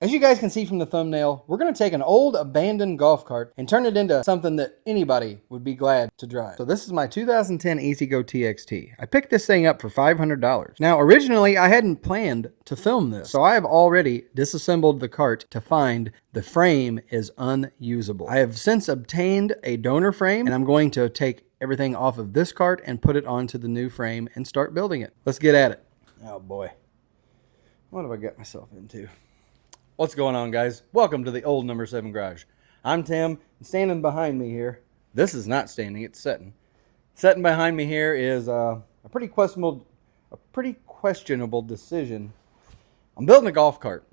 As you guys can see from the thumbnail, we're going to take an old abandoned golf cart and turn it into something that anybody would be glad to drive. So this is my 2010 EasyGo TXT. I picked this thing up for $500. Now originally I hadn't planned to film this, so I have already disassembled the cart to find the frame is unusable. I have since obtained a donor frame and I'm going to take everything off of this cart and put it onto the new frame and start building it. Let's get at it. Oh boy. What have I got myself into? What's going on, guys? Welcome to the old number 7 garage. I'm Tim, and standing behind me here, this is not standing, it's sitting. Sitting behind me here is a pretty questionable decision. I'm building a golf cart.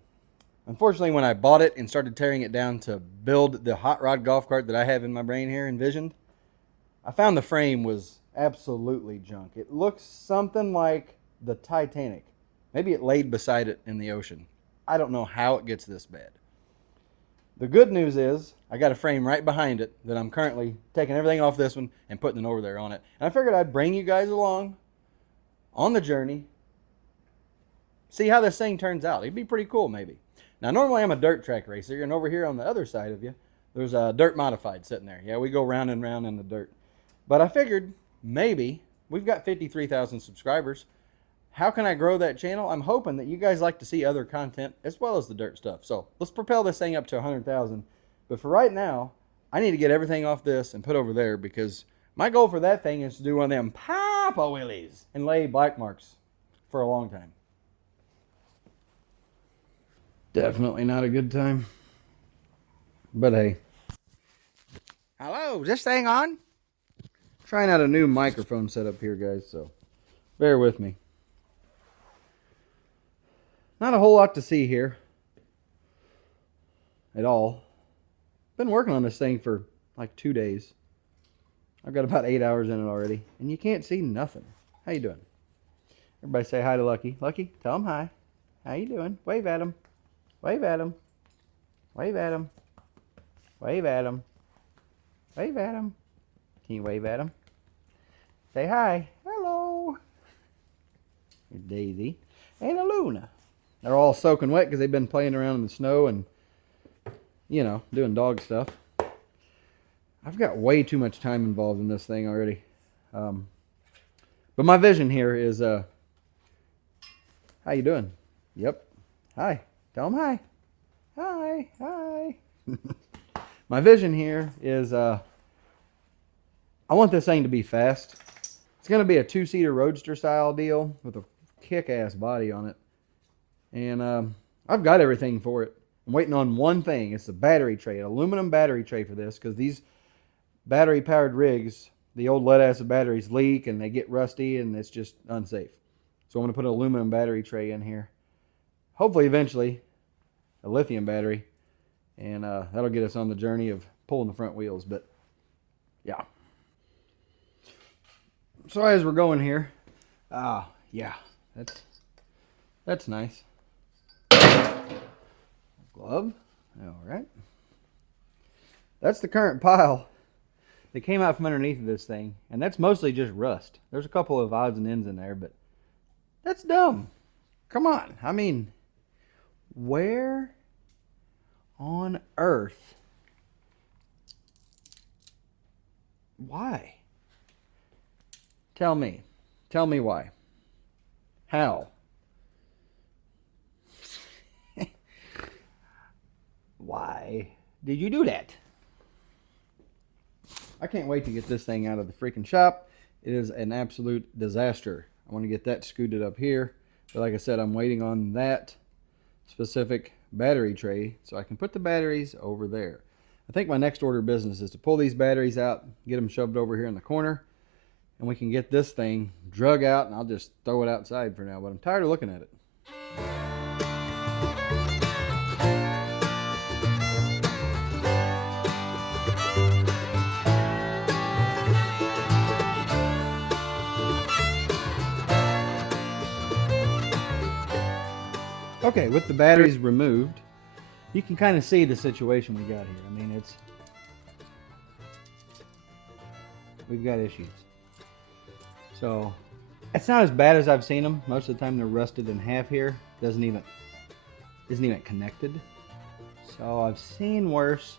Unfortunately, when I bought it and started tearing it down to build the hot rod golf cart that I have in my brain here envisioned, I found the frame was absolutely junk. It looks something like the Titanic. Maybe it laid beside it in the ocean. I don't know how it gets this bad. The good news is I got a frame right behind it that I'm currently taking everything off this one and putting it over there on it. And I figured I'd bring you guys along on the journey, see how this thing turns out. It'd be pretty cool maybe. Now normally I'm a dirt track racer, and over here on the other side of you, there's a dirt modified sitting there. Yeah, we go round and round in the dirt. But I figured maybe, we've got 53,000 subscribers. How can I grow that channel? I'm hoping that you guys like to see other content as well as the dirt stuff. So let's propel this thing up to 100,000. But for right now, I need to get everything off this and put over there, because my goal for that thing is to do one of them Papa Willies and lay black marks for a long time. Definitely not a good time. But hey. Hello, is this thing on? Trying out a new microphone setup here, guys, so bear with me. Not a whole lot to see here at all. Been working on this thing for like 2 days. I've got about 8 hours in it already, and you can't see nothing. How you doing? Everybody say hi to Lucky. Lucky, tell him hi. How you doing? Wave at him. Wave at him. Wave at him. Wave at him. Wave at him. Can you wave at him? Say hi. Hello. Daisy and a Luna. They're all soaking wet because they've been playing around in the snow and, you know, doing dog stuff. I've got way too much time involved in this thing already. But my vision here is, how you doing? Yep. Hi. Tell them hi. Hi. Hi. My vision here is, I want this thing to be fast. It's going to be a 2-seater roadster style deal with a kick-ass body on it. And I've got everything for it. I'm waiting on one thing. It's a battery tray, an aluminum battery tray for this, because these battery-powered rigs, the old lead-acid batteries leak and they get rusty and it's just unsafe. So I'm going to put an aluminum battery tray in here. Hopefully, eventually, a lithium battery. And that'll get us on the journey of pulling the front wheels. But, yeah. So as we're going here, yeah, that's nice. Glove. All right. That's the current pile that came out from underneath of this thing, and that's mostly just rust. There's a couple of odds and ends in there, but that's dumb. Come on. I mean, where on earth? Why? Tell me. Tell me why. How? Why did you do that? I can't wait to get this thing out of the freaking shop. It is an absolute disaster. I want to get that scooted up here. But like I said, I'm waiting on that specific battery tray so I can put the batteries over there. I think my next order of business is to pull these batteries out, get them shoved over here in the corner, and we can get this thing drug out, and I'll just throw it outside for now. But I'm tired of looking at it. Okay, with the batteries removed, you can kind of see the situation we got here. I mean, we've got issues. So, it's not as bad as I've seen them. Most of the time they're rusted in half here. Doesn't even isn't even connected. So I've seen worse.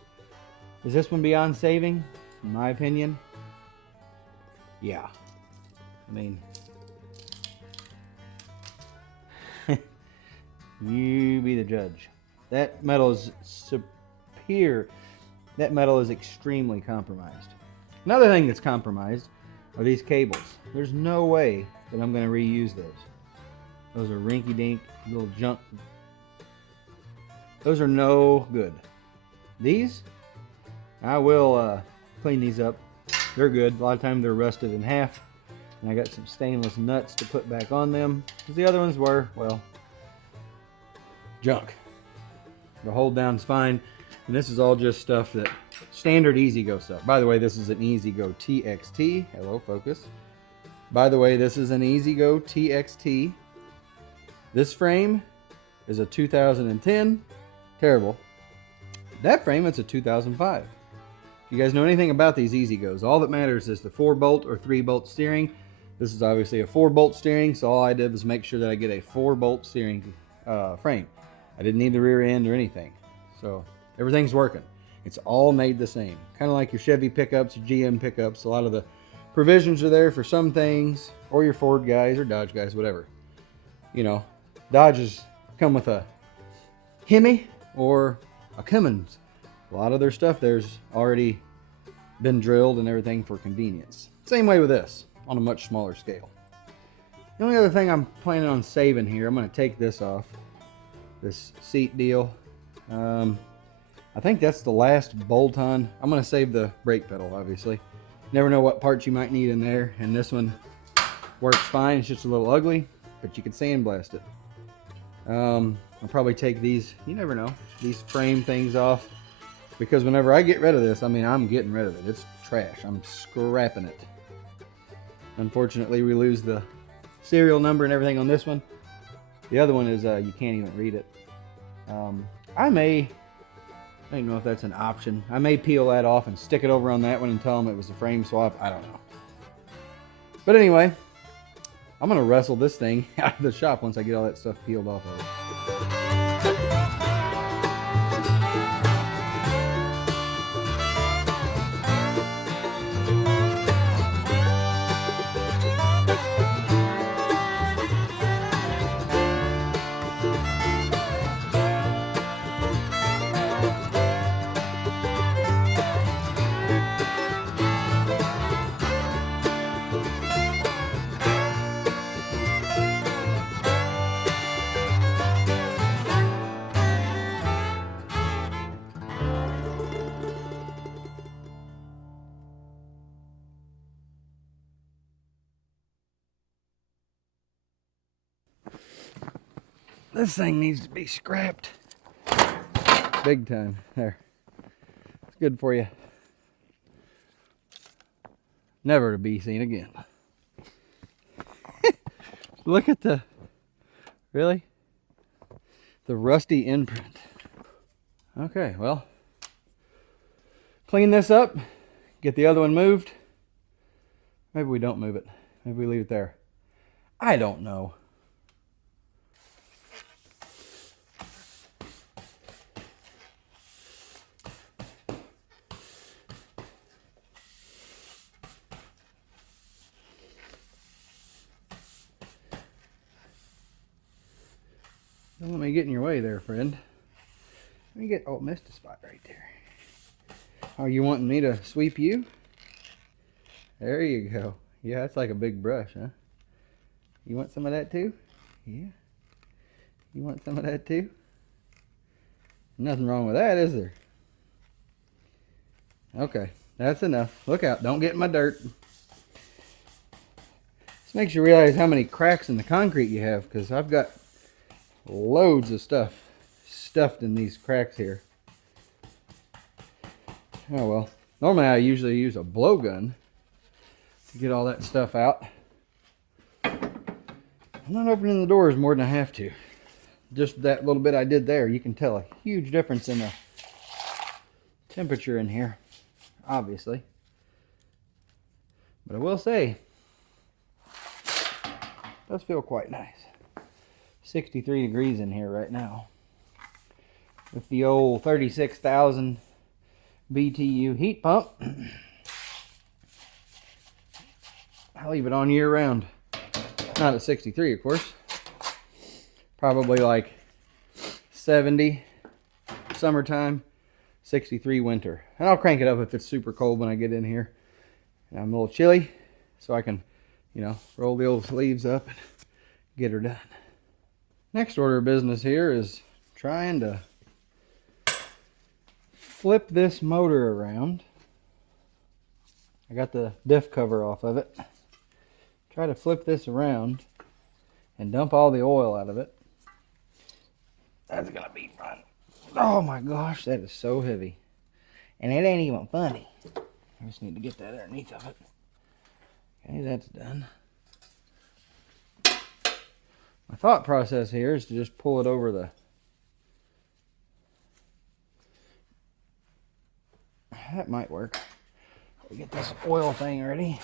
Is this one beyond saving? In my opinion, yeah. I mean, you be the judge. That metal is superior. That metal is extremely compromised. Another thing that's compromised are these cables. There's no way that I'm going to reuse those. Those are rinky-dink little junk. Those are no good. These, I will clean these up. They're good. A lot of times they're rusted in half. And I got some stainless nuts to put back on them. Because the other ones were, well, junk. The hold down's fine. And this is all just stuff that, standard E-Z-Go stuff. By the way, this is an E-Z-Go TXT. Hello, focus. By the way, this is an E-Z-Go TXT. This frame is a 2010. Terrible. That frame, it's a 2005. If you guys know anything about these E-Z-Gos, all that matters is the 4-bolt or 3-bolt steering. This is obviously a 4-bolt steering, so all I did was make sure that I get a 4-bolt steering frame. I didn't need the rear end or anything. So everything's working. It's all made the same. Kind of like your Chevy pickups, your GM pickups. A lot of the provisions are there for some things, or your Ford guys or Dodge guys, whatever. You know, Dodges come with a Hemi or a Cummins. A lot of their stuff there's already been drilled and everything for convenience. Same way with this, on a much smaller scale. The only other thing I'm planning on saving here, I'm going to take this off, this seat deal. I think that's the last bolt-on. I'm going to save the brake pedal, obviously. Never know what parts you might need in there, and this one works fine. It's just a little ugly, but you can sandblast it. I'll probably take these, you never know, these frame things off. Because whenever I get rid of this, I mean, I'm getting rid of it. It's trash. I'm scrapping it. Unfortunately, we lose the serial number and everything on this one. The other one is you can't even read it. I don't know if that's an option. I may peel that off and stick it over on that one and tell them it was a frame swap. I don't know. But anyway, I'm going to wrestle this thing out of the shop once I get all that stuff peeled off of it. This thing needs to be scrapped. Big time. There. It's good for you. Never to be seen again. Look at the... Really? The rusty imprint. Okay, well. Clean this up. Get the other one moved. Maybe we don't move it. Maybe we leave it there. I don't know. Don't let me get in your way there, friend. Let me get... Oh, missed a spot right there. Are you wanting me to sweep you? There you go. Yeah, that's like a big brush, huh? You want some of that too? Yeah. You want some of that too? Nothing wrong with that, is there? Okay, that's enough. Look out, don't get in my dirt. This makes you realize how many cracks in the concrete you have, because I've got loads of stuff stuffed in these cracks here. Oh well. Normally I usually use a blowgun to get all that stuff out. I'm not opening the doors more than I have to. Just that little bit I did there, you can tell a huge difference in the temperature in here, obviously. But I will say, it does feel quite nice. 63 degrees in here right now. with the old 36,000 BTU heat pump. I leave it on year round. Not at 63, of course. Probably like 70 summertime, 63 winter. And I'll crank it up if it's super cold when I get in here and I'm a little chilly, so I can, you know, roll the old sleeves up and get her done. Next order of business here is trying to flip this motor around. I got the diff cover off of it. Try to flip this around and dump all the oil out of it. That's gonna be fun. Oh my gosh, that is so heavy. And it ain't even funny. I just need to get that underneath of it. Okay, that's done. My thought process here is to just pull it over the... That might work. We'll get this oil thing ready.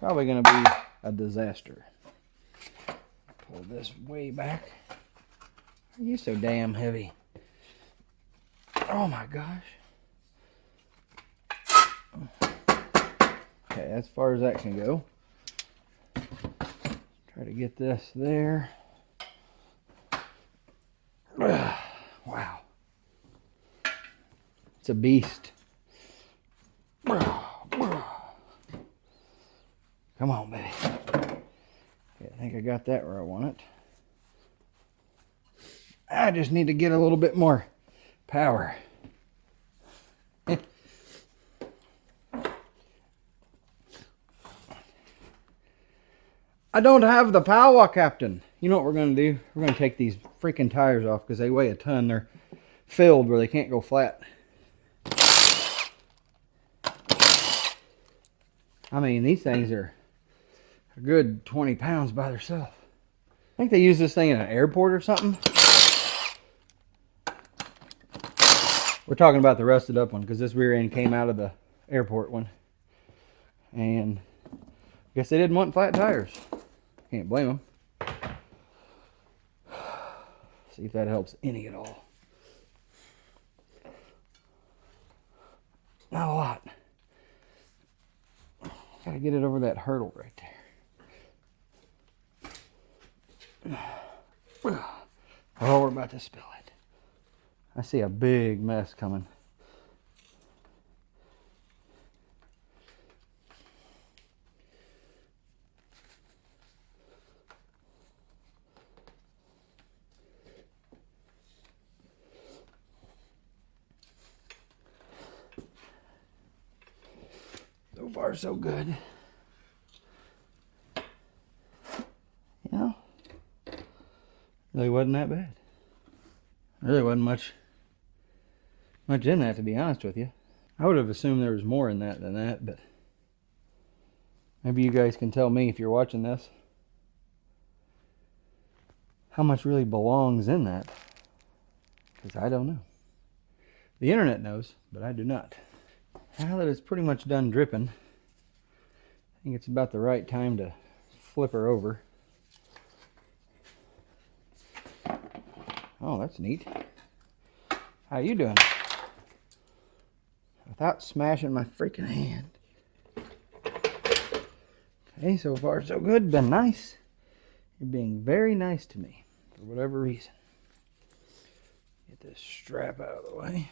Probably going to be a disaster. Pull this way back. Why are you so damn heavy? Oh my gosh. Okay, as far as that can go. Try to get this there. Wow. It's a beast. Come on, baby. Okay, I think I got that where I want it. I just need to get a little bit more power. I don't have the power, Captain. You know what we're going to do? We're going to take these freaking tires off because they weigh a ton. They're filled where they can't go flat. I mean, these things are a good 20 pounds by themselves. I think they use this thing in an airport or something. We're talking about the rusted up one because this rear end came out of the airport one. And I guess they didn't want flat tires. Can't blame them. See if that helps any at all. Not a lot. Gotta get it over that hurdle right there. Oh, we're about to spill it. I see a big mess coming. So far, so good. You know, really wasn't that bad. Really wasn't much in that, to be honest with you. I would have assumed there was more in that than that, but maybe you guys can tell me if you're watching this how much really belongs in that, because I don't know. The internet knows, but I do not. Now that it's pretty much done dripping, I think it's about the right time to flip her over. Oh, that's neat. How you doing? Without smashing my freaking hand. Okay, so far so good. Been nice. You're being very nice to me for whatever reason. Get this strap out of the way.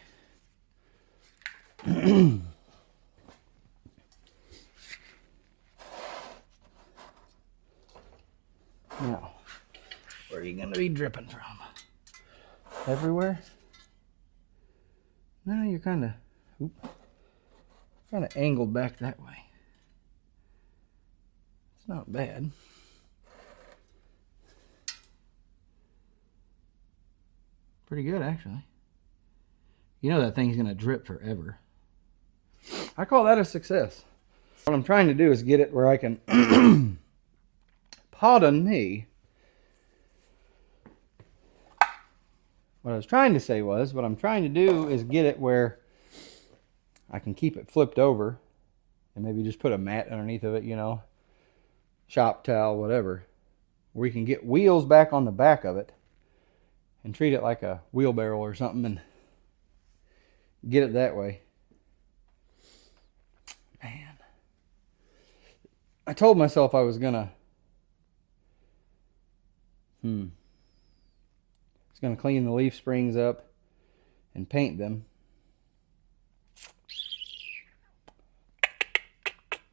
Now, where are you going to be dripping from? Everywhere? No, you're kind of angled back that way. It's not bad. Pretty good, actually. You know that thing's going to drip forever. I call that a success. What I'm trying to do is get it where I can, pardon me. What I was trying to say was, what I'm trying to do is get it where I can keep it flipped over and maybe just put a mat underneath of it, you know, shop towel, whatever, where we can get wheels back on the back of it and treat it like a wheelbarrow or something and get it that way. Man, I told myself I was gonna clean the leaf springs up and paint them.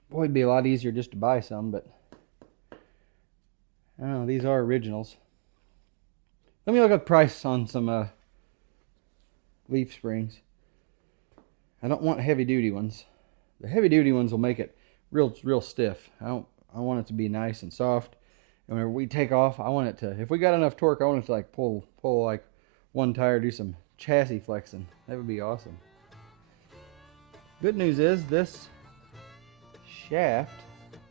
Boy, it'd be a lot easier just to buy some, but I don't know, these are originals. Let me look up price on some leaf springs. I don't want heavy duty ones. The heavy duty ones will make it real stiff. I want it to be nice and soft. And whenever we take off, I want it to, if we got enough torque, I want it to like pull like one tire, do some chassis flexing. That would be awesome. Good news is this shaft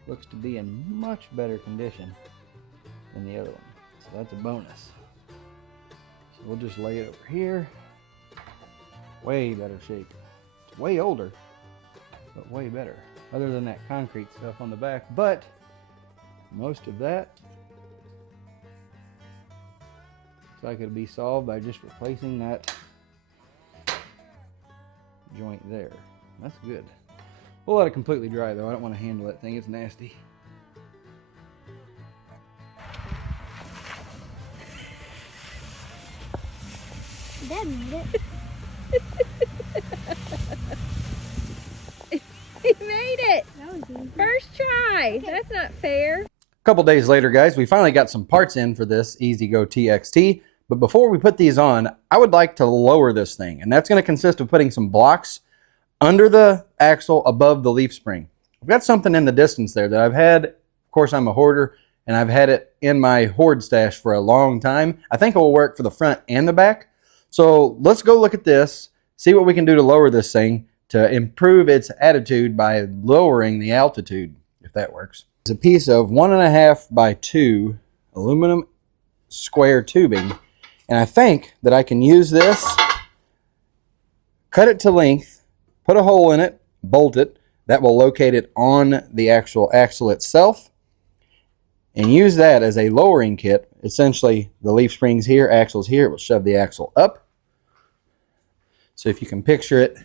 looks to be in much better condition than the other one. So that's a bonus. So we'll just lay it over here. Way better shape. It's way older, but way better. Other than that concrete stuff on the back, but most of that looks like it'll be solved by just replacing that joint there. That's good. We'll let it completely dry though. I don't want to handle that thing. It's nasty. Dad made it. He made it! That was easy. First try! That's not fair. A couple days later, guys, we finally got some parts in for this EasyGo TXT. But before we put these on, I would like to lower this thing. And that's going to consist of putting some blocks under the axle above the leaf spring. I've got something in the distance there that I've had. Of course, I'm a hoarder, and I've had it in my hoard stash for a long time. I think it will work for the front and the back. So let's go look at this, see what we can do to lower this thing to improve its attitude by lowering the altitude, if that works. It's a piece of 1.5 by 2 aluminum square tubing, and I think that I can use this, cut it to length, put a hole in it, bolt it. That will locate it on the actual axle itself, and use that as a lowering kit. Essentially, the leaf springs here, axle's here. It will shove the axle up. So if you can picture it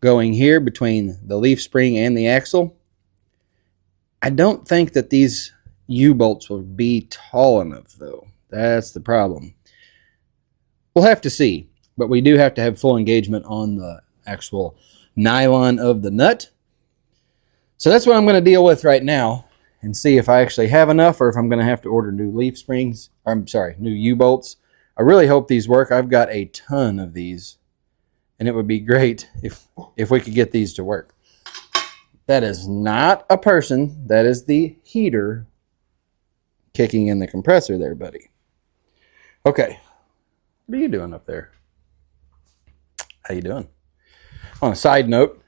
going here between the leaf spring and the axle, I don't think that these U-bolts will be tall enough, though. That's the problem. We'll have to see, but we do have to have full engagement on the actual nylon of the nut. So that's what I'm going to deal with right now and see if I actually have enough or if I'm going to have to order new leaf springs, or I'm sorry, new U-bolts. I really hope these work. I've got a ton of these, and it would be great if we could get these to work. That is not a person. That is the heater kicking in the compressor there, buddy. Okay. What are you doing up there? How you doing? On a side note,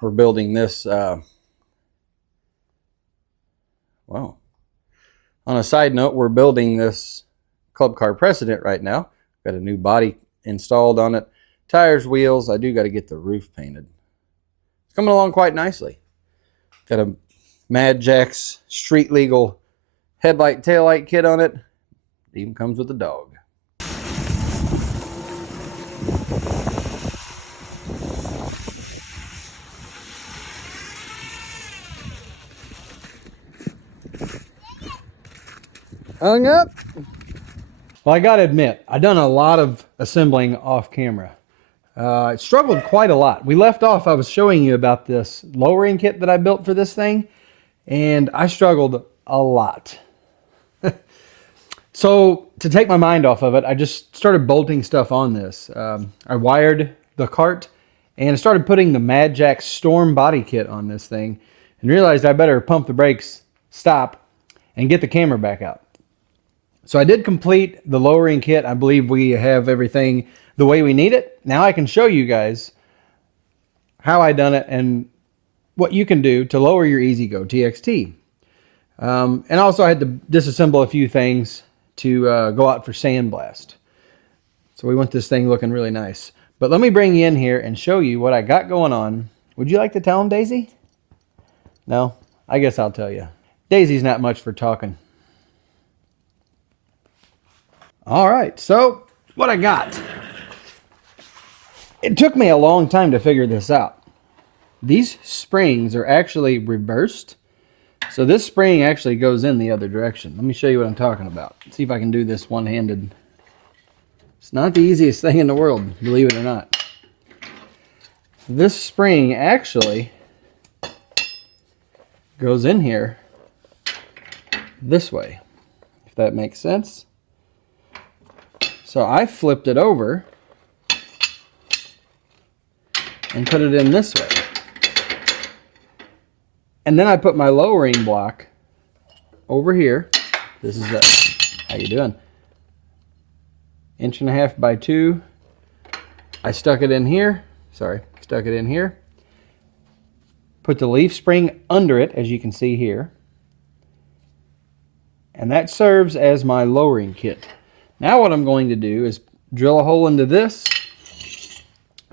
we're building this, On a side note, we're building this Club Car Precedent right now. Got a new body installed on it. Tires, wheels. I do got to get the roof painted. It's coming along quite nicely. Got a Mad Jack's street legal headlight, taillight kit on it. It even comes with a dog. Hung up. Well, I got to admit, I've done a lot of assembling off camera. I struggled quite a lot. We left off, I was showing you about this lowering kit that I built for this thing, and I struggled a lot. So to take my mind off of it, I just started bolting stuff on this. I wired the cart and started putting the Mad Jack Storm body kit on this thing and realized I better pump the brakes, stop, and get the camera back out. So I did complete the lowering kit. I believe we have everything the way we need it. Now I can show you guys how I done it and what you can do to lower your EasyGo TXT. And also I had to disassemble a few things to go out for sandblast. So we want this thing looking really nice. But let me bring you in here and show you what I got going on. Would you like to tell them, Daisy? No? I guess I'll tell you. Daisy's not much for talking. All right, so what I got. It took me a long time to figure this out. These springs are actually reversed. So this spring actually goes in the other direction. Let me show you what I'm talking about. See if I can do this one-handed. It's not the easiest thing in the world, believe it or not. This spring actually goes in here this way, if that makes sense. So I flipped it over and put it in this way. And then I put my lowering block over here. This is how you doing? 1.5 by 2. I stuck it in here. Sorry, stuck it in here. Put the leaf spring under it, as you can see here. And that serves as my lowering kit. Now what I'm going to do is drill a hole into this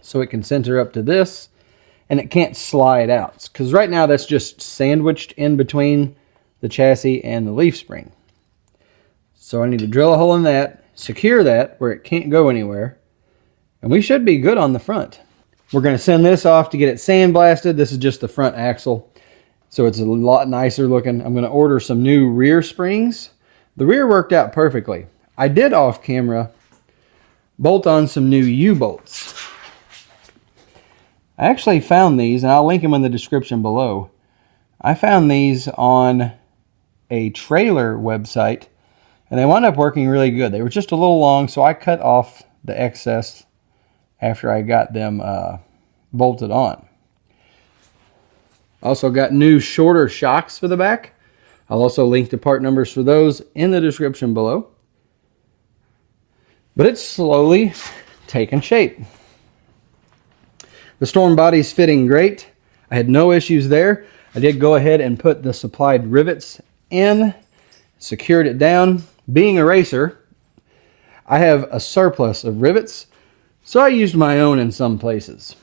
so it can center up to this and it can't slide out. Because right now that's just sandwiched in between the chassis and the leaf spring. So I need to drill a hole in that, secure that where it can't go anywhere, and we should be good on the front. We're going to send this off to get it sandblasted. This is just the front axle, so it's a lot nicer looking. I'm going to order some new rear springs. The rear worked out perfectly. I did off camera bolt on some new U-bolts. I actually found these, and I'll link them in the description below. I found these on a trailer website, and they wound up working really good. They were just a little long, so I cut off the excess after I got them bolted on. Also got new shorter shocks for the back. I'll also link the part numbers for those in the description below. But it's slowly taking shape. The storm body's fitting great. I had no issues there. I did go ahead and put the supplied rivets in, secured it down. Being a racer, I have a surplus of rivets, so I used my own in some places.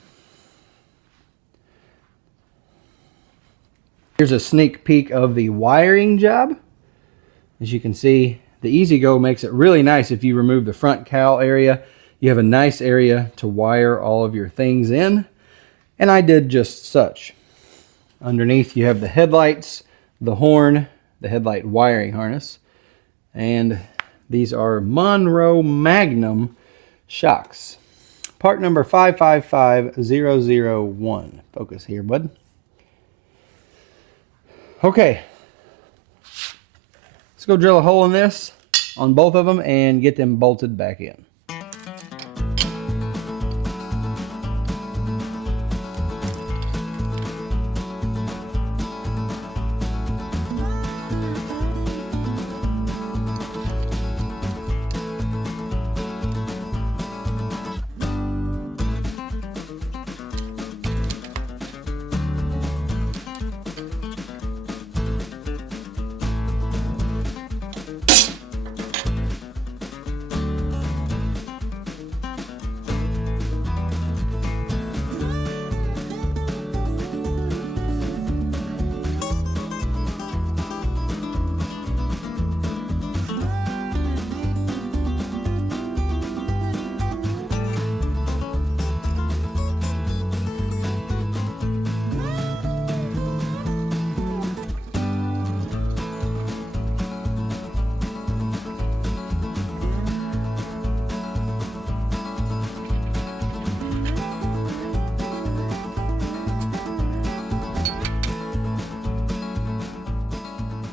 Here's a sneak peek of the wiring job. As you can see, the E-Z-Go makes it really nice if you remove the front cowl area. You have a nice area to wire all of your things in, and I did just such. Underneath you have the headlights, the horn, the headlight wiring harness, and these are Monroe Magnum shocks. Part number 555001. Focus here, bud. Okay. Let's go drill a hole in this on both of them and get them bolted back in.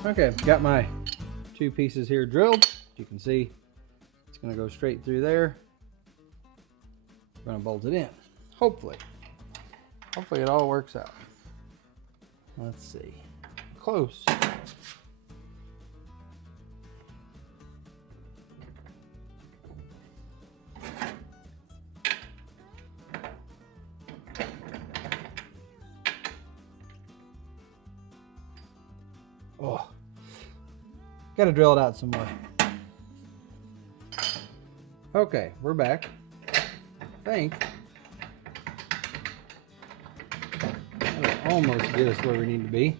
Okay, got my two pieces here drilled. You can see it's going to go straight through there. We're going to bolt it in. Hopefully it all works out. Let's see. Close. Oh, got to drill it out some more. Okay, we're back. I think that'll almost get us where we need to be.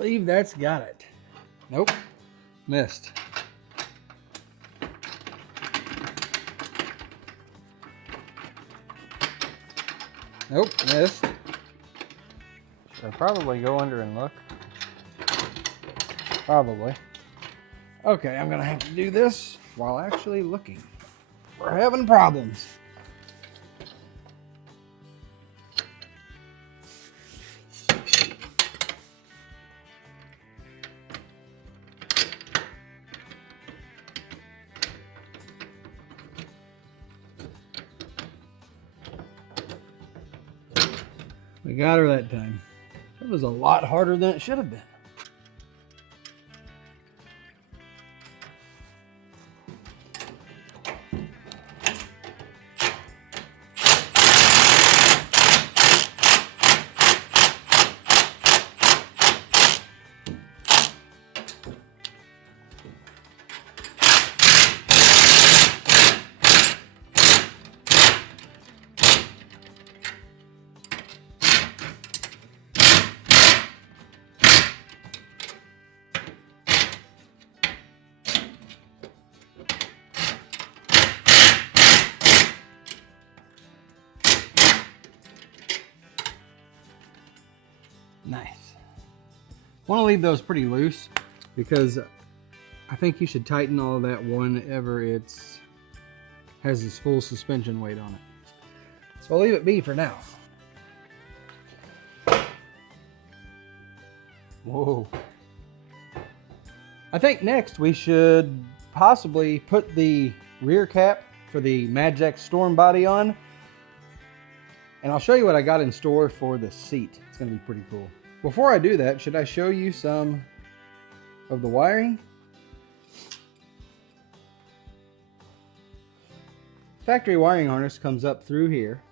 believe that's got it. Nope. Missed. Nope, missed. Should I probably go under and look? Probably. Okay, I'm gonna have to do this while actually looking. We're having problems. We got her that time. It was a lot harder than it should have been. Nice. Want to leave those pretty loose because I think you should tighten all of that whenever it's has its full suspension weight on it. So I'll leave it be for now. Whoa. I think next we should possibly put the rear cap for the Magix Storm body on. And I'll show you what I got in store for the seat. It's going to be pretty cool. Before I do that, should I show you some of the wiring? Factory wiring harness comes up through here.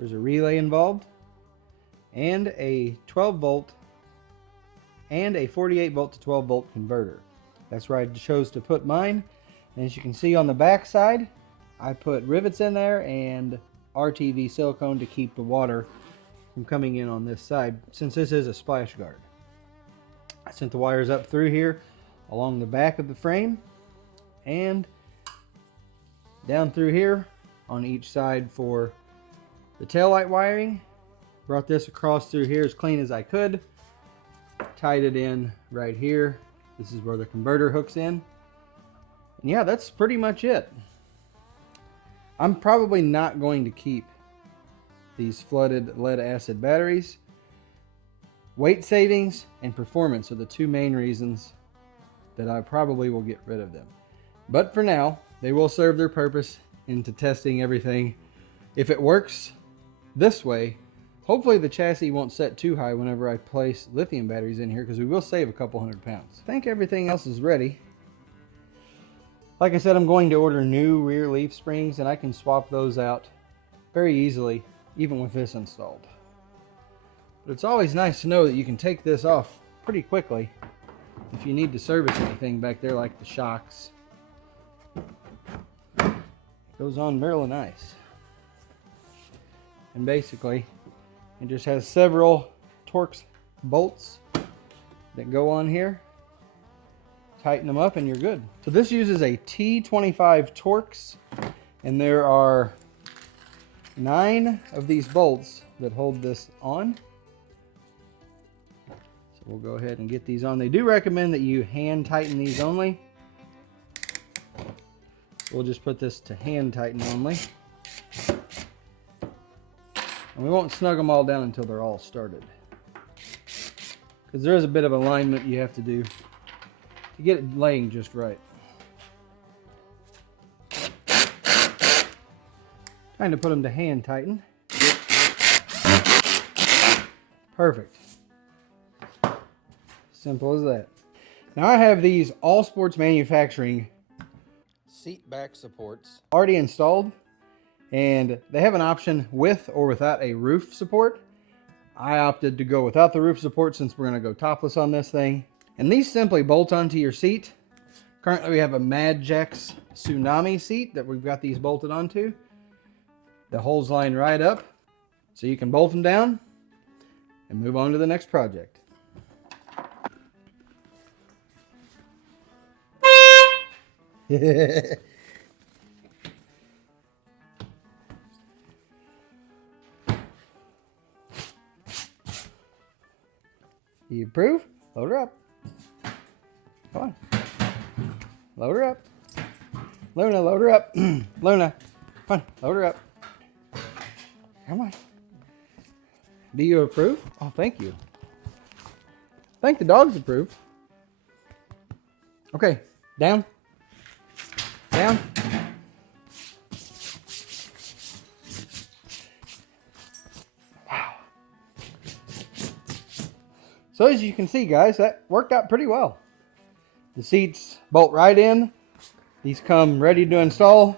There's a relay involved and a 12 volt and a 48 volt to 12 volt converter. That's where I chose to put mine. And as you can see on the back side, I put rivets in there and RTV silicone to keep the water from coming in on this side, since this is a splash guard. I sent the wires up through here along the back of the frame and down through here on each side for the taillight wiring. Brought this across through here as clean as I could. Tied it in right here. This is where the converter hooks in. And yeah, that's pretty much it. I'm probably not going to keep these flooded lead acid batteries. Weight savings and performance are the two main reasons that I probably will get rid of them. But for now, they will serve their purpose into testing everything. If it works this way, hopefully the chassis won't set too high whenever I place lithium batteries in here, because we will save a couple $100. I think everything else is ready. Like I said, I'm going to order new rear leaf springs, and I can swap those out very easily, even with this installed. But it's always nice to know that you can take this off pretty quickly if you need to service anything back there, like the shocks. It goes on really nice. And basically, it just has several Torx bolts that go on here. Tighten them up and you're good. So this uses a T25 Torx, and there are 9 of these bolts that hold this on. So we'll go ahead and get these on. They do recommend that you hand tighten these only. We'll just put this to hand tighten only. And we won't snug them all down until they're all started, because there is a bit of alignment you have to do to get it laying just right. Time to put them to hand tighten. Perfect. Simple as that. Now I have these All Sports Manufacturing seat back supports already installed, and they have an option with or without a roof support. I opted to go without the roof support since we're going to go topless on this thing. And these simply bolt onto your seat. Currently we have a Magix Tsunami seat that we've got these bolted onto. The holes line right up, so you can bolt them down. and move on to the next project. You approve? Load her up. Come on. Load her up. Luna, load her up. Luna, come on, load her up. Come on. Do you approve? Oh, thank you. I think the dogs approve. Okay, down. Down. Wow. So as you can see, guys, that worked out pretty well. The seats bolt right in. These come ready to install.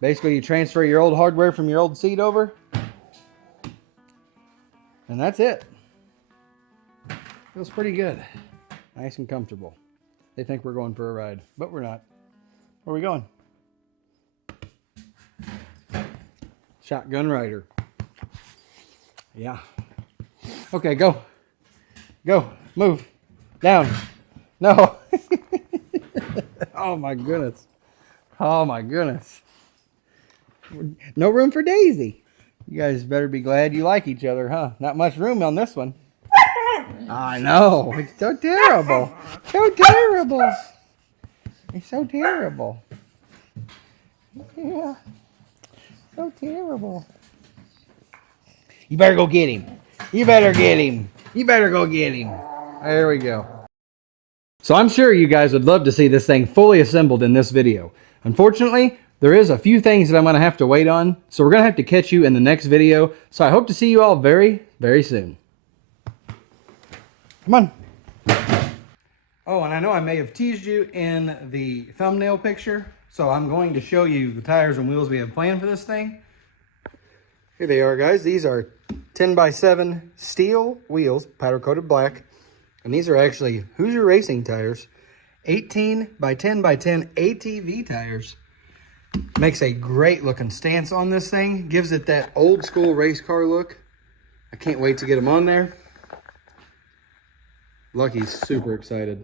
Basically, you transfer your old hardware from your old seat over. And that's it. Feels pretty good. Nice and comfortable. They think we're going for a ride, but we're not. Where are we going? Shotgun rider. Yeah. Okay, go. Go. Move. Down. No. Oh my goodness. Oh my goodness. No room for Daisy. You guys better be glad you like each other, huh? Not much room on this one. I know. It's so terrible. So terrible. It's so terrible. Yeah. So terrible. You better go get him. You better get him. You better go get him. There we go. So I'm sure you guys would love to see this thing fully assembled in this video. Unfortunately, there is a few things that I'm going to have to wait on, so we're going to have to catch you in the next video. So I hope to see you all very, very soon. Come on. Oh, and I know I may have teased you in the thumbnail picture, so I'm going to show you the tires and wheels we have planned for this thing. Here they are, guys. These are 10x7 steel wheels, powder coated black. And these are actually Hoosier Racing tires, 18x10x10 ATV tires. Makes a great looking stance on this thing. Gives it that old school race car look. I can't wait to get them on there. Lucky's super excited.